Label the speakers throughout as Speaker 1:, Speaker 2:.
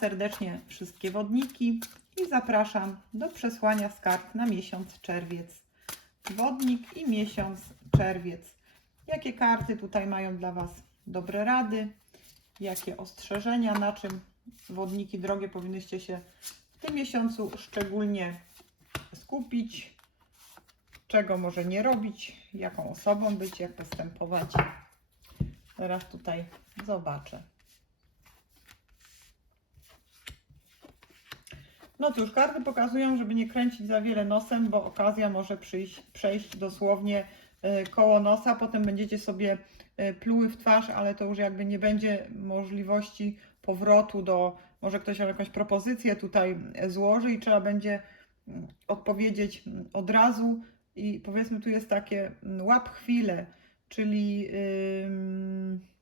Speaker 1: serdecznie wszystkie wodniki i zapraszam do przesłania z kart na miesiąc czerwiec. Wodnik i miesiąc czerwiec. Jakie karty tutaj mają dla Was dobre rady? Jakie ostrzeżenia, na czym wodniki drogie powinnyście się w tym miesiącu szczególnie skupić? Czego może nie robić? Jaką osobą być? Jak postępować? Teraz tutaj zobaczę. No cóż, karty pokazują, żeby nie kręcić za wiele nosem, bo okazja może przyjść, przejść dosłownie y, koło nosa. Potem będziecie sobie y, pluły w twarz, ale to już jakby nie będzie możliwości powrotu do, może ktoś jakąś propozycję tutaj y, złoży i trzeba będzie mm, odpowiedzieć mm, od razu. I powiedzmy, tu jest takie mm, łap chwilę, czyli ym,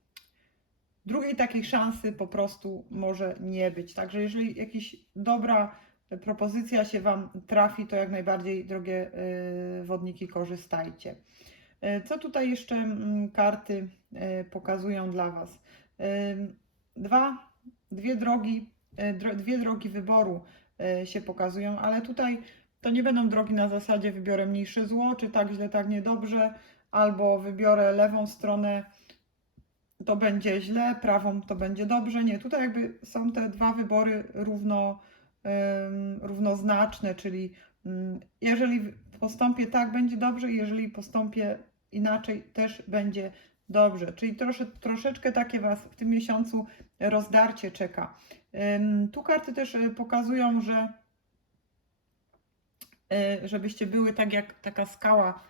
Speaker 1: drugiej takiej szansy po prostu może nie być. Także jeżeli jakaś dobra propozycja się Wam trafi, to jak najbardziej, drogie y, wodniki, korzystajcie. Y, Co tutaj jeszcze mm, karty y, pokazują dla Was? Dwa, dwie drogi, dro, dwie drogi wyboru się pokazują, ale tutaj to nie będą drogi na zasadzie wybiorę mniejsze zło, czy tak źle, tak niedobrze, albo wybiorę lewą stronę, to będzie źle, prawą to będzie dobrze. Nie, tutaj jakby są te dwa wybory równo, równoznaczne, czyli ym, jeżeli postąpię tak, będzie dobrze, jeżeli postąpię inaczej, też będzie dobrze. Czyli trosze, troszeczkę takie Was w tym miesiącu rozdarcie czeka. Tu karty też y, pokazują, że y, żebyście były tak jak taka skała,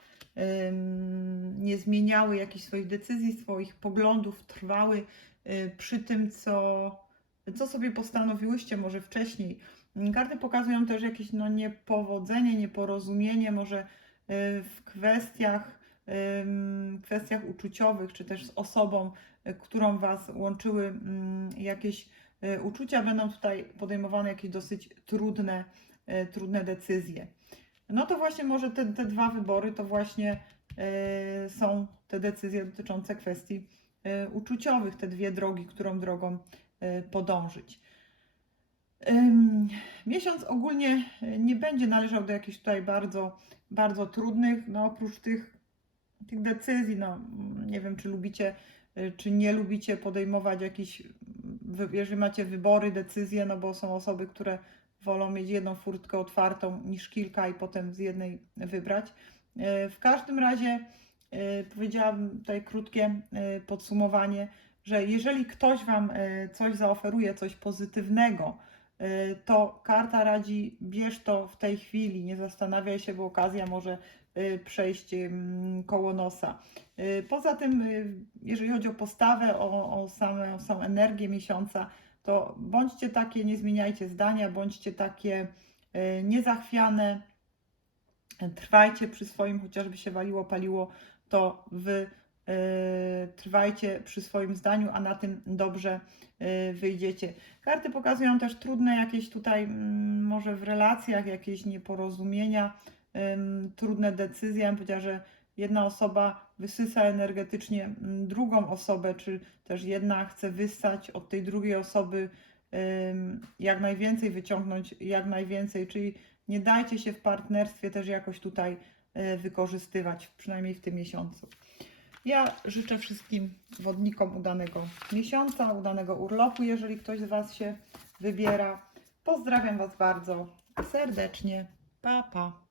Speaker 1: nie zmieniały jakichś swoich decyzji, swoich poglądów, trwały y, przy tym, co, co sobie postanowiłyście może wcześniej. Karty pokazują też jakieś no, niepowodzenie, nieporozumienie, może y, w kwestiach, kwestiach uczuciowych, czy też z osobą, y, którą Was łączyły mm, jakieś uczucia, będą tutaj podejmowane jakieś dosyć trudne, trudne decyzje. No to właśnie może te, te dwa wybory to właśnie y, są te decyzje dotyczące kwestii y, uczuciowych, te dwie drogi, którą drogą y, podążyć. Miesiąc ogólnie nie będzie należał do jakichś tutaj bardzo, bardzo trudnych, no oprócz tych, tych decyzji, no nie wiem czy lubicie, czy nie lubicie podejmować jakichś, jeżeli macie wybory, decyzje, no bo są osoby, które wolą mieć jedną furtkę otwartą niż kilka i potem z jednej wybrać. E, W każdym razie e, powiedziałabym tutaj krótkie e, podsumowanie, że jeżeli ktoś Wam coś zaoferuje, coś pozytywnego, to karta radzi, bierz to w tej chwili, nie zastanawiaj się, bo okazja może przejść mm, koło nosa. Poza tym, jeżeli chodzi o postawę, o, o, same, o samą energię miesiąca, to bądźcie takie, nie zmieniajcie zdania, bądźcie takie e, niezachwiane, trwajcie przy swoim, chociażby się waliło, paliło, to wy e, trwajcie przy swoim zdaniu, a na tym dobrze e, wyjdziecie. Karty pokazują też trudne jakieś tutaj, mm, może w relacjach, jakieś nieporozumienia, trudne decyzje. Ja bym powiedziała, że jedna osoba wysysa energetycznie mm, drugą osobę, czy też jedna chce wyssać od tej drugiej osoby jak najwięcej, wyciągnąć jak najwięcej, czyli nie dajcie się w partnerstwie też jakoś tutaj e, wykorzystywać, przynajmniej w tym miesiącu. Ja życzę wszystkim wodnikom udanego miesiąca, udanego urlopu, jeżeli ktoś z Was się wybiera. Pozdrawiam Was bardzo serdecznie. Pa, pa.